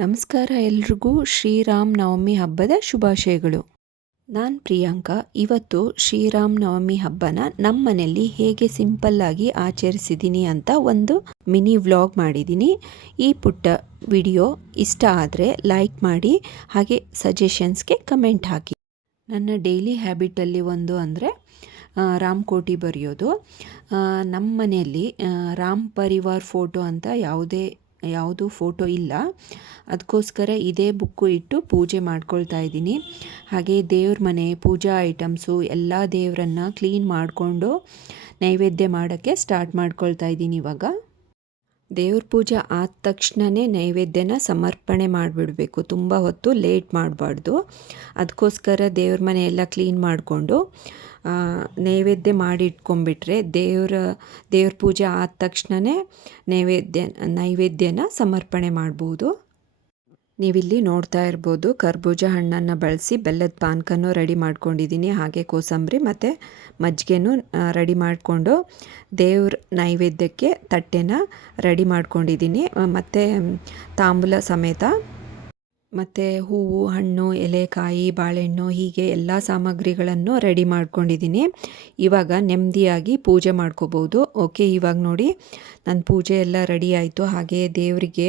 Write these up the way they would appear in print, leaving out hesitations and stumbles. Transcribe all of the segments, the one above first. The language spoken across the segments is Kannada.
ನಮಸ್ಕಾರ ಎಲ್ರಿಗೂ ಶ್ರೀರಾಮ್ ನವಮಿ ಹಬ್ಬದ ಶುಭಾಶಯಗಳು. ನಾನು ಪ್ರಿಯಾಂಕಾ. ಇವತ್ತು ಶ್ರೀರಾಮ್ ನವಮಿ ಹಬ್ಬನ ನಮ್ಮ ಮನೆಯಲ್ಲಿ ಹೇಗೆ ಸಿಂಪಲ್ಲಾಗಿ ಆಚರಿಸಿದ್ದೀನಿ ಅಂತ ಒಂದು ಮಿನಿ ವ್ಲಾಗ್ ಮಾಡಿದ್ದೀನಿ. ಈ ಪುಟ್ಟ ವಿಡಿಯೋ ಇಷ್ಟ ಆದರೆ ಲೈಕ್ ಮಾಡಿ, ಹಾಗೆ ಸಜೆಷನ್ಸ್ಗೆ ಕಮೆಂಟ್ ಹಾಕಿ. ನನ್ನ ಡೈಲಿ ಹ್ಯಾಬಿಟಲ್ಲಿ ಒಂದು ಅಂದರೆ ರಾಮ್ ಕೋಟಿ ಬರೆಯೋದು. ನಮ್ಮ ಮನೆಯಲ್ಲಿ ರಾಮ್ ಪರಿವಾರ್ ಫೋಟೋ ಅಂತ ಯಾವುದು ಫೋಟೋ ಇಲ್ಲ. ಅದಕ್ಕೋಸ್ಕರ ಇದೇ ಬುಕ್ಕು ಇಟ್ಟು ಪೂಜೆ ಮಾಡ್ಕೊಳ್ತಾ ಇದ್ದೀನಿ. ಹಾಗೆ ದೇವ್ರ ಮನೆ ಪೂಜಾ ಐಟಮ್ಸು ಎಲ್ಲ ದೇವರನ್ನು ಕ್ಲೀನ್ ಮಾಡಿಕೊಂಡು ನೈವೇದ್ಯ ಮಾಡೋಕ್ಕೆ ಸ್ಟಾರ್ಟ್ ಮಾಡ್ಕೊಳ್ತಾ ಇದ್ದೀನಿ. ಇವಾಗ ದೇವ್ರ ಪೂಜೆ ಆದ ತಕ್ಷಣವೇ ನೈವೇದ್ಯನ ಸಮರ್ಪಣೆ ಮಾಡಿಬಿಡಬೇಕು, ತುಂಬ ಹೊತ್ತು ಲೇಟ್ ಮಾಡಬಾರ್ದು. ಅದಕ್ಕೋಸ್ಕರ ದೇವ್ರ ಮನೆ ಎಲ್ಲ ಕ್ಲೀನ್ ಮಾಡಿಕೊಂಡು ನೈವೇದ್ಯ ಮಾಡಿ ಇಟ್ಕೊಂಡ್ಬಿಟ್ರೆ ದೇವ್ರ ಪೂಜೆ ಆದ ತಕ್ಷಣವೇ ನೈವೇದ್ಯನ ಸಮರ್ಪಣೆ ಮಾಡ್ಬೋದು. ನೀವಿಲ್ಲಿ ನೋಡ್ತಾ ಇರ್ಬೋದು, ಕರ್ಬೂಜ ಹಣ್ಣನ್ನು ಬಳಸಿ ಬೆಲ್ಲದ ಪಾನಕನೂ ರೆಡಿ ಮಾಡ್ಕೊಂಡಿದ್ದೀನಿ. ಹಾಗೆ ಕೋಸಂಬರಿ ಮತ್ತು ಮಜ್ಜಿಗೆನೂ ರೆಡಿ ಮಾಡಿಕೊಂಡು ದೇವ್ರ ನೈವೇದ್ಯಕ್ಕೆ ತಟ್ಟೆನ ರೆಡಿ ಮಾಡ್ಕೊಂಡಿದ್ದೀನಿ. ಮತ್ತು ತಾಂಬೂಲ ಸಮೇತ ಮತ್ತು ಹೂವು, ಹಣ್ಣು, ಎಲೆ, ಕಾಯಿ, ಬಾಳೆಹಣ್ಣು ಹೀಗೆ ಎಲ್ಲ ಸಾಮಗ್ರಿಗಳನ್ನು ರೆಡಿ ಮಾಡ್ಕೊಂಡಿದ್ದೀನಿ. ಇವಾಗ ನೆಮ್ಮದಿಯಾಗಿ ಪೂಜೆ ಮಾಡ್ಕೋಬೋದು. ಓಕೆ, ಇವಾಗ ನೋಡಿ ನನ್ನ ಪೂಜೆ ಎಲ್ಲ ರೆಡಿ ಆಯಿತು. ಹಾಗೆ ದೇವರಿಗೆ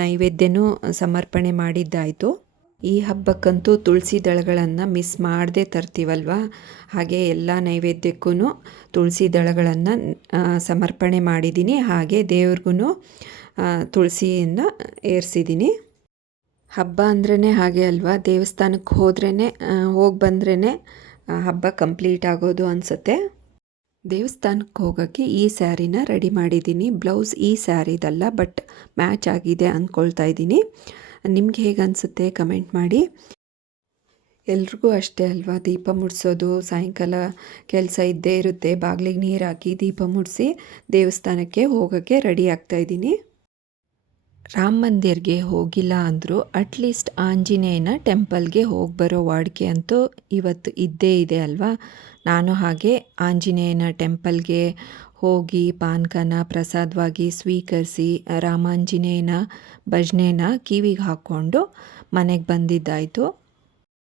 ನೈವೇದ್ಯನೂ ಸಮರ್ಪಣೆ ಮಾಡಿದ್ದಾಯಿತು. ಈ ಹಬ್ಬಕ್ಕಂತೂ ತುಳಸಿ ದಳಗಳನ್ನು ಮಿಸ್ ಮಾಡದೆ ತರ್ತೀವಲ್ವ, ಹಾಗೆ ಎಲ್ಲ ನೈವೇದ್ಯಕ್ಕೂ ತುಳಸಿ ದಳಗಳನ್ನು ಸಮರ್ಪಣೆ ಮಾಡಿದ್ದೀನಿ. ಹಾಗೆ ದೇವ್ರಿಗೂ ತುಳಸಿಯನ್ನು ಏರಿಸಿದ್ದೀನಿ. ಹಬ್ಬ ಅಂದ್ರೇ ಹಾಗೆ ಅಲ್ವಾ, ದೇವಸ್ಥಾನಕ್ಕೆ ಹೋಗಿ ಬಂದ್ರೇ ಹಬ್ಬ ಕಂಪ್ಲೀಟ್ ಆಗೋದು ಅನಿಸುತ್ತೆ. ದೇವಸ್ಥಾನಕ್ಕೆ ಹೋಗೋಕ್ಕೆ ಈ ಸ್ಯಾರಿನ ರೆಡಿ ಮಾಡಿದ್ದೀನಿ. ಬ್ಲೌಸ್ ಈ ಸ್ಯಾರಿದಲ್ಲ, ಬಟ್ ಮ್ಯಾಚ್ ಆಗಿದೆ ಅಂದ್ಕೊಳ್ತಾ ಇದ್ದೀನಿ. ನಿಮ್ಗೆ ಹೇಗೆ ಅನಿಸುತ್ತೆ ಕಮೆಂಟ್ ಮಾಡಿ. ಎಲ್ರಿಗೂ ಅಷ್ಟೇ ಅಲ್ವಾ, ದೀಪ ಮುಡಿಸೋದು ಸಾಯಂಕಾಲ ಕೆಲಸ ಇದ್ದೇ ಇರುತ್ತೆ. ಬಾಗಿಲಿಗೆ ನೀರು ಹಾಕಿ ದೀಪ ಮುಡಿಸಿ ದೇವಸ್ಥಾನಕ್ಕೆ ಹೋಗೋಕ್ಕೆ ರೆಡಿ ಆಗ್ತಾಯಿದ್ದೀನಿ. ರಾಮ ಮಂದಿರ್ಗೆ ಹೋಗಿಲ್ಲ ಅಂದರೂ ಅಟ್ಲೀಸ್ಟ್ ಆಂಜನೇಯನ ಟೆಂಪಲ್ಗೆ ಹೋಗಿ ಬರೋ ವಾಡಿಕೆ ಅಂತೂ ಇವತ್ತು ಇದ್ದೇ ಇದೆ ಅಲ್ವಾ. ನಾನು ಹಾಗೆ ಆಂಜನೇಯನ ಟೆಂಪಲ್ಗೆ ಹೋಗಿ ಪಾನಕನ ಪ್ರಸಾದವಾಗಿ ಸ್ವೀಕರಿಸಿ ರಾಮಾಂಜನೇಯನ ಭಜನೆನ ಕಿವಿಗೆ ಹಾಕ್ಕೊಂಡು ಮನೆಗೆ ಬಂದಿದ್ದಾಯಿತು.